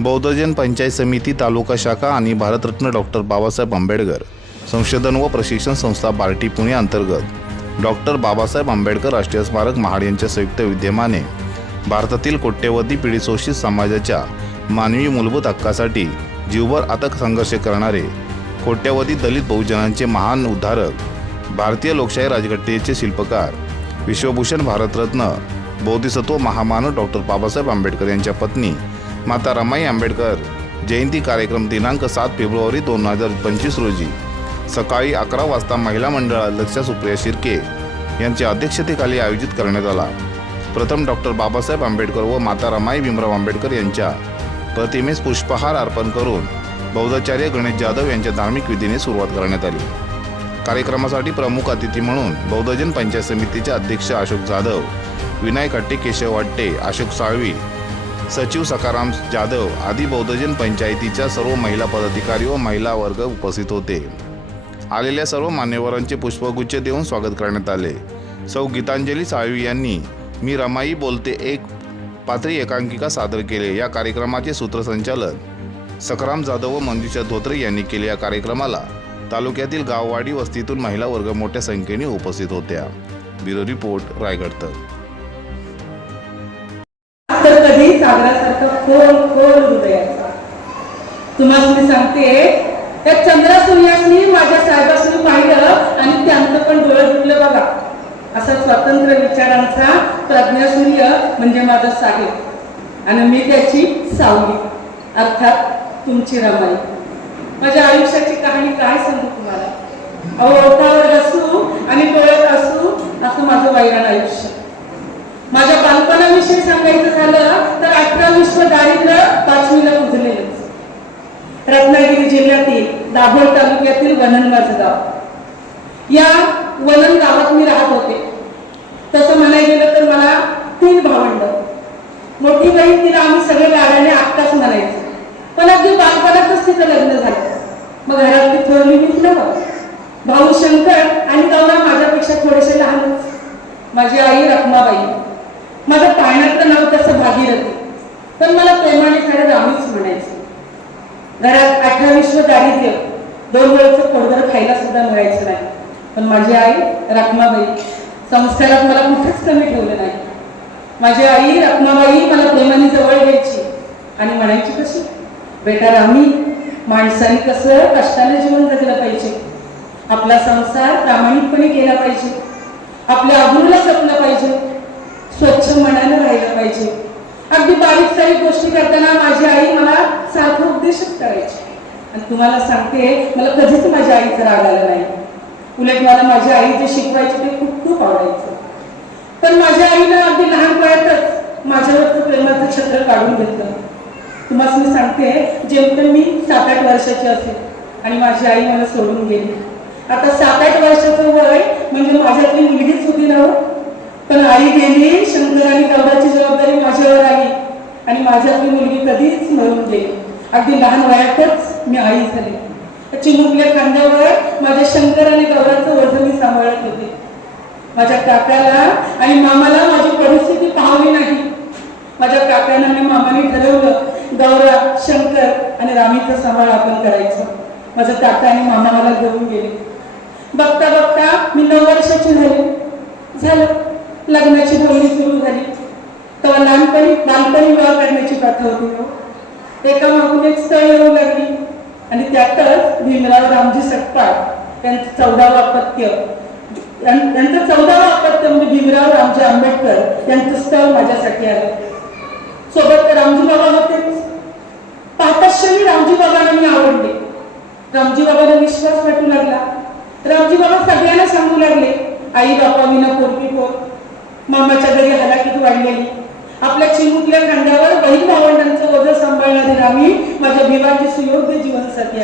बौद्धजन पंचायत समिती तालुका शाखा आणि भारतरत्न डॉक्टर बाबासाहेब आंबेडकर संशोधन व प्रशिक्षण संस्था बार्टी पुणे अंतर्गत. डॉक्टर बाबासाहेब आंबेडकर राष्ट्रीय स्मारक महाड यांच्या संयुक्त विद्यमाने भारतातील कोट्यवधी पीडित शोषित समाजाच्या मानवी मूलभूत हक्कासाठी जीवभर अथक संघर्ष करणारे कोट्यवधी दलित बहुजनांचे महान उद्धारक भारतीय लोकशाही राजघटनेचे शिल्पकार विश्वभूषण भारतरत्न बौद्धिसत्व महामानव डॉक्टर बाबासाहेब आंबेडकर यांच्या पत्नी माता रमाई आंबेडकर जयंती कार्यक्रम दिनांक सात फेब्रुवारी दोन हजार पंचवीस रोजी सकाळी अकरा वाजता महिला मंडळ अध्यक्ष सुप्रिया शिर्के यांच्या अध्यक्षतेखाली आयोजित करण्यात आला. प्रथम डॉक्टर बाबासाहेब आंबेडकर व माता रमाई भीमराव आंबेडकर यांच्या प्रतिमेस पुष्पहार अर्पण करून बौद्धाचार्य गणेश जाधव यांच्या धार्मिक विधीने सुरुवात करण्यात आली. कार्यक्रमासाठी प्रमुख अतिथी म्हणून बौद्धजन पंचायत समितीचे अध्यक्ष अशोक जाधव विनायक हट्टे केशव वाट्टे अशोक साळवी सचिव सकाराम जाधव आदी बौद्धजन पंचायतीच्या सर्व महिला पदाधिकारी व महिला वर्ग उपस्थित होते. आलेल्या सर्व मान्यवरांचे पुष्पगुच्छ देऊन स्वागत करण्यात आले. सौ. गीतांजली साळवी यांनी मी रमाई बोलते एक पात्री एकांकिका सादर केले या कार्यक्रमाचे सूत्रसंचालन सकराम जाधव व मंजुषा धोत्रे यांनी केले या कार्यक्रमाला. तालुक्यातील गाववाडी वस्तीतून महिला वर्ग मोठ्या संख्येने उपस्थित होत्या. ब्युरो रिपोर्ट रायगड सागरासारखं खोल खोल हृदयाचा. तुम्हाला मी सांगते त्या चंद्रा सूर्यासनी माझ्या साहेबासनी पाहिलं आणि त्यांचं पण डोळं फुटले बघा. असा स्वतंत्र विचारांचा प्रज्ञासूर्य म्हणजे माझा साहेब. आणि मी त्याची सावली. अर्थात तुमची रमाई. माझ्या आयुष्याची कहाणी काय सांगू तुम्हाला? अहो ओठावर असू आणि डोळ्यात असू असं माझं वैराण आयुष्य. सांगायचं झालं तर अठरा विश्व दारिद्र्य पाचवीला पुजलेलंच रत्नागिरी जिल्ह्यातील दाभोळ तालुक्यातील वनन गाव. या वनन गावात मी राहत होते. तसं म्हणायला गेलं तर मला तीन भावंड. मोठी बहीण तिला आम्ही सगळे लाडाने आत्ताच म्हणायचो. पण अगदी बालपणातच तिचं लग्न झालं. मग घरातली थोरली मी नव्हतं भाऊ शंकर आणि गौरा माझ्यापेक्षा थोडेसे लहानच माझी आई रखमाबाई. माझं पाळण्यातलं नाव तसं भागीरथी. पण मला प्रेमाने खरं रामीच म्हणायचं. घरात अठरा विश्व दारिद्र्य दोन वेळचं पोटभर खायला सुद्धा मिळायचं नाही. पण माझी आई रखमाबाई संस्कारात मला कुठेच कमी ठेवलं नाही. माझी आई रखमाबाई मला प्रेमाने जवळ घ्यायची आणि म्हणायची कशी? बेटा रामी माणसाने कसं कष्टाने जीवन जगलं पाहिजे. आपला संसार प्रामाणिकपणे केला पाहिजे. आपल्या अब्रूला जपलं पाहिजे. स्वच्छ मनानं राहिलं पाहिजे. अगदी बारीक सारीक गोष्टी करताना माझी आई मला सारखं उपदेशच करायची. आणि तुम्हाला सांगते मला कधीच माझ्या आईचा राग आला नाही. उलट मला माझी आई जे शिकवायची ते खूप खूप आवडायचं. पण माझ्या आईनं अगदी लहान वयातच माझ्यावरचं प्रेमाचं छत्र काढून घेतलं. तुम्हाला मी सांगते जेमतेम मी सात आठ वर्षाची असेल आणि माझी आई मला सोडून गेली. आता सात आठ वर्षाचं वय म्हणजे माझ्यातली मुलगीच होती ना हो. पण आई गेली शंकर जबाबदारी माझ्यावर आली आणि माझ्यातली मुलगी कधीच मरून गेली. अगदी लहान वयातच मी आई झाली. चिमुकल्या खांद्यावर माझ्या शंकर आणि गौराचं वजन मी सांभाळत होते. माझ्या काकाला आणि मामाला माझी परिस्थिती पाहावी नाही. माझ्या काकानं आणि मामाने ठरवलं गौरा शंकर आणि रामीचा सांभाळ आपण करायचं. माझं काका आणि मामा मला घेऊन गेले. बघता बघता मी नऊ वर्षाची झाली. झालं. लग्नाची बोलणी सुरू झाली. तेव्हा लहानपणी लहानपणी विवाह करण्याची प्रथा होती हो एका मागून एक स्थळ येऊ लागली. आणि त्यातच भीमराव रामजी सटपाळ त्यांचं चौदावं अपत्य. यांचं चौदावं अपत्य म्हणजे भीमराव रामजी आंबेडकर यांचं स्थळ माझ्यासाठी आलं. सोबत रामजी बाबा होतेच पाहताच रामजी बाबांना मी आवडले. रामजी बाबांना विश्वास वाटू लागला. रामजी बाबा सगळ्यांना सांगू लागले आई बापा विना पोरकी पोर. मामाच्या घरी हलाखीत वाढलेली. आपल्या चिमुकल्या खांद्यावर बहीण भावंडांचं वजन सांभाळणारी रामी माझ्या भिवाची सुयोग्य जीवनसाथी आहे.